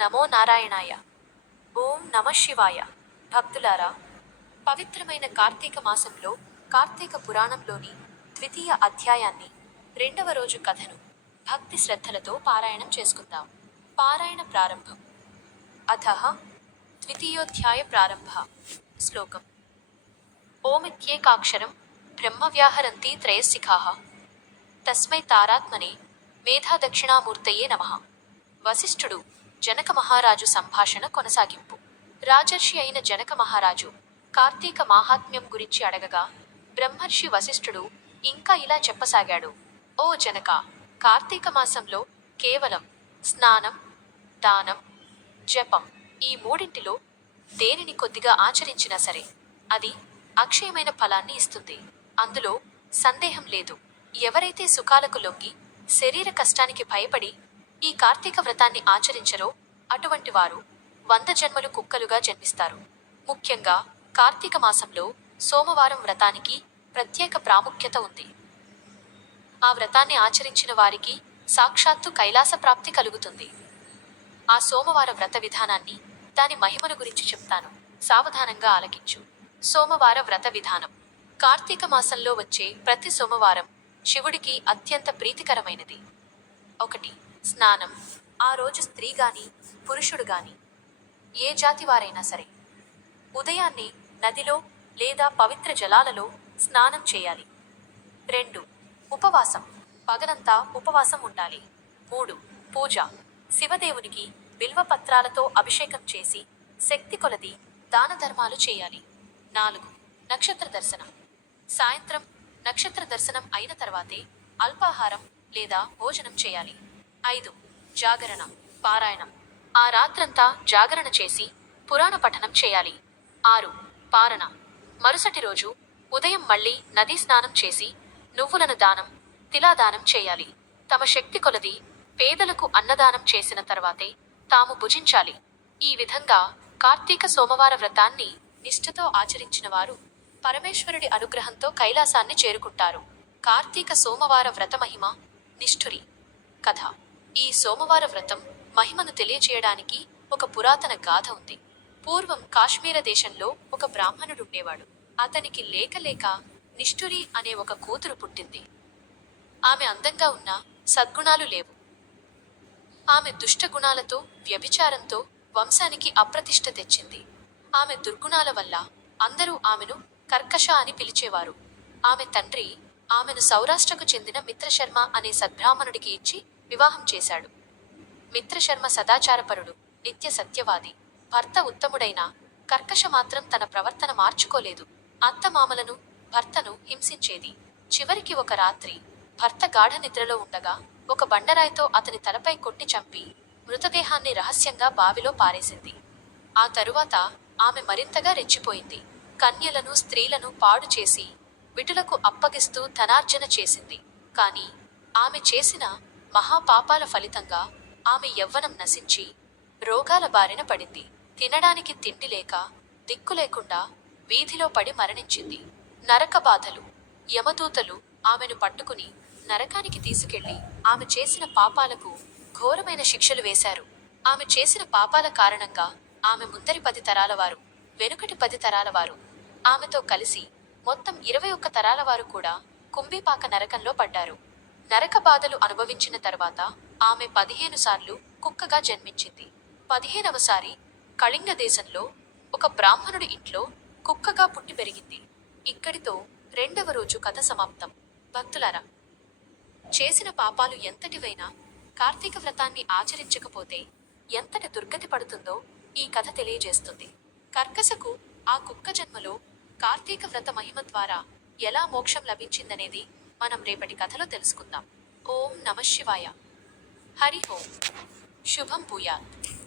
నమో నారాయణాయ. ఓం నమ శివాయ. భక్తులారా పవిత్రమైన కార్తీక మాసంలో కార్తీక పురాణంలోని ద్వితీయ అధ్యాయాన్ని రెండవ రోజు కథను భక్తి శ్రద్ధలతో పారాయణం చేసుకుందాం. పారాయణ ప్రారంభం. అథ ద్వితీయోధ్యాయ ప్రారంభ శ్లోకం. ఓమిత్యేకాక్షరం బ్రహ్మవ్యాహరంతి త్రయశిఖాః తస్మై తారాత్మనే మేధాదక్షిణామూర్తయే నమః. వశిష్ఠుడు జనక మహారాజు సంభాషణ కొనసాగింపు. రాజర్షి అయిన జనక మహారాజు కార్తీక మాహాత్మ్యం గురించి అడగగా బ్రహ్మర్షి వశిష్ఠుడు ఇంకా ఇలా చెప్పసాగాడు. ఓ జనక కార్తీక మాసంలో కేవలం స్నానం దానం జపం ఈ మూడింటిలో దేనిని కొద్దిగా ఆచరించినా సరే అది అక్షయమైన ఫలాన్ని ఇస్తుంది. అందులో సందేహం లేదు. ఎవరైతే సుఖాలకు లొంగి శరీర కష్టానికి భయపడి ఈ కార్తీక వ్రతాన్ని ఆచరించరో అటువంటి వారు. వంద జన్మలు కుక్కలుగా జన్మిస్తారు. ముఖ్యంగా కార్తీక మాసంలో సోమవారం వ్రతానికి ప్రత్యేక ప్రాముఖ్యత ఉంది. ఆ వ్రతాన్ని ఆచరించిన వారికి సాక్షాత్తు కైలాస ప్రాప్తి కలుగుతుంది. ఆ సోమవార వ్రత విధానాన్ని దాని మహిమను గురించి చెప్తాను. సావధానంగా ఆలకించు. సోమవార వ్రత విధానం. కార్తీక మాసంలో వచ్చే ప్రతి సోమవారం శివుడికి అత్యంత ప్రీతికరమైనది. ఒకటి స్నానం. ఆ రోజు స్త్రీ గాని పురుషుడు గాని ఏ జాతి వారైనా సరే ఉదయాన్నే నదిలో లేదా పవిత్ర జలాలలో స్నానం చేయాలి. రెండు ఉపవాసం. పగలంతా ఉపవాసం ఉండాలి. మూడు పూజ. శివదేవునికి బిల్వపత్రాలతో అభిషేకం చేసి శక్తి కొలది దాన ధర్మాలు చేయాలి. నాలుగు నక్షత్ర దర్శనం. సాయంత్రం నక్షత్ర దర్శనం అయిన తర్వాతే అల్పాహారం లేదా భోజనం చేయాలి. ఐదు. జాగరణ పారాయణం. ఆ రాత్రంతా జాగరణ చేసి పురాణ పఠనం చేయాలి. ఆరు. పారణ. మరుసటి రోజు ఉదయం మళ్ళీ నదీ స్నానం చేసి నువ్వులను దానం తిలాదానం చేయాలి. తమ శక్తి కొలది పేదలకు అన్నదానం చేసిన తర్వాతే తాము భుజించాలి. ఈ విధంగా కార్తీక సోమవార వ్రతాన్ని నిష్ఠతో ఆచరించిన వారు పరమేశ్వరుడి అనుగ్రహంతో కైలాసాన్ని చేరుకుంటారు. కార్తీక సోమవార వ్రత మహిమ నిష్ఠురి. కథ. ఈ సోమవార వ్రతం మహిమను తెలియచేయడానికి ఒక పురాతన గాథ ఉంది. పూర్వం కాశ్మీర దేశంలో ఒక బ్రాహ్మణుడుండేవాడు అతనికి లేక లేక నిష్ఠురి అనే ఒక కూతురు పుట్టింది. ఆమె అందంగా ఉన్న సద్గుణాలు లేవు. ఆమె దుష్ట గుణాలతో వ్యభిచారంతో వంశానికి అప్రతిష్ట తెచ్చింది. ఆమె దుర్గుణాల వల్ల అందరూ ఆమెను కర్కష అని పిలిచేవారు. ఆమె తండ్రి ఆమెను సౌరాష్ట్రకు చెందిన మిత్రశర్మ అనే సద్బ్రాహ్మణుడికి ఇచ్చి వివాహం చేశాడు. మిత్రశర్మ సదాచారపరుడు నిత్య సత్యవాది భర్త ఉత్తముడైన కర్కశ మాత్రం తన ప్రవర్తన మార్చుకోలేదు. అత్తమామలను భర్తను హింసించేది. చివరికి ఒక రాత్రి భర్త గాఢ నిద్రలో ఉండగా ఒక బండరాయితో అతని తలపై కొట్టి చంపి మృతదేహాన్ని రహస్యంగా బావిలో పారేసింది. ఆ తరువాత ఆమె మరింతగా రెచ్చిపోయింది. కన్యలను స్త్రీలను పాడు చేసి విటులకు అప్పగిస్తూ ధనార్జన చేసింది. కాని ఆమె చేసిన మహాపాపాల ఫలితంగా ఆమె యవ్వనం నశించి రోగాల బారిన పడింది. తినడానికి తిండి లేక దిక్కు లేకుండా వీధిలో పడి మరణించింది. నరక బాధలు యమదూతలు ఆమెను పట్టుకుని నరకానికి తీసుకెళ్ళి ఆమె చేసిన పాపాలకు ఘోరమైన శిక్షలు వేశారు. ఆమె చేసిన పాపాల కారణంగా ఆమె ముందరి పది తరాల వారు వెనుకటి పది తరాల వారు ఆమెతో కలిసి మొత్తం ఇరవై ఒక్క తరాల వారు కూడా కుంభీపాక నరకంలో పడ్డారు. నరక బాధలు అనుభవించిన తర్వాత ఆమె పదిహేను సార్లు కుక్కగా జన్మించింది. పదిహేనవసారి కళింగ దేశంలో ఒక బ్రాహ్మణుడి ఇంట్లో కుక్కగా పుట్టి పెరిగింది. ఇక్కడితో రెండవ రోజు కథ సమాప్తం. భక్తులారా చేసిన పాపాలు ఎంతటివైనా కార్తీక వ్రతాన్ని ఆచరించకపోతే ఎంతటి దుర్గతి పడుతుందో ఈ కథ తెలియజేస్తుంది. కర్కశకు ఆ కుక్క జన్మలో కార్తీక వ్రత మహిమ ద్వారా ఎలా మోక్షం లభించిందనేది మనం రేపటి కథలో తెలుసుకుందాం. ఓం నమ శివాయ. హరి ఓం. శుభం భూయాత్.